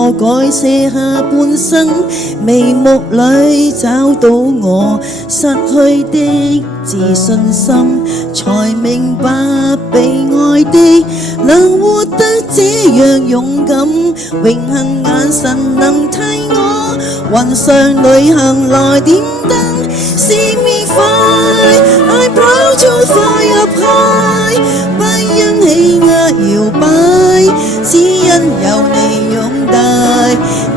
我改寫下半生，眉目裏找到我失去的自信心，才明白被愛的能活得這樣勇敢，榮幸眼神能替我雲上旅行來點燈。See me fly, I'm proud to fly up high， 不因氣壓搖擺，只因有你擁戴。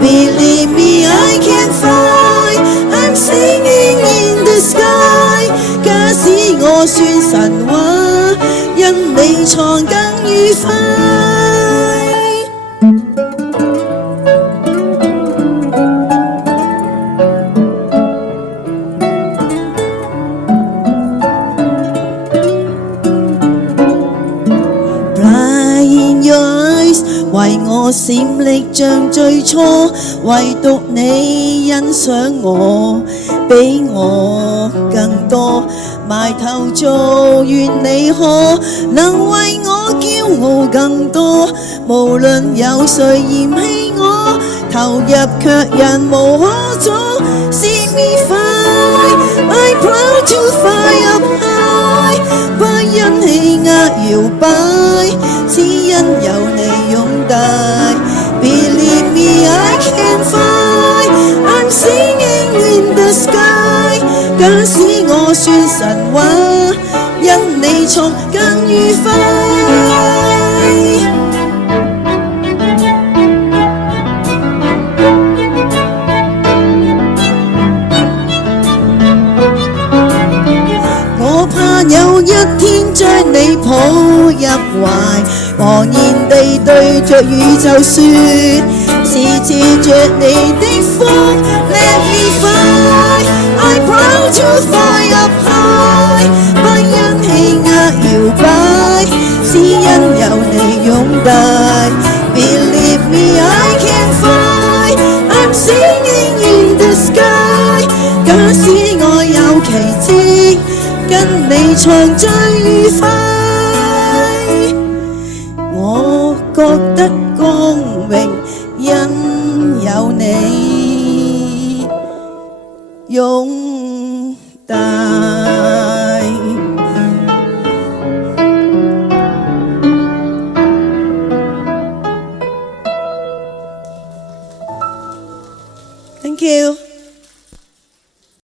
Believe me, I can fly, I'm singing in the sky。假使我算神話，因你創更愉快。為我閃力像最初，唯獨你欣賞我，比我更多。埋頭做，願你可能為我驕傲更多。無論有誰嫌棄我，投入卻人無可阻。See me fly, I'm proud to fly up high， 不因氣壓搖擺，只因有你擁戴。Believe me, I can fly, I'm singing in the sky。假使我算神話，因你創更愉快。我怕有一天將你抱入懷，茫然地對着宇宙説，是借着你的風 Let me fly, I'm proud to fly up high， 不因氣壓搖擺，只因有你擁戴。Believe me, I can fly, I'm singing in the sky。 假使我有奇蹟，跟你創最愉快。我覺得光榮，因有你擁戴。Thank you。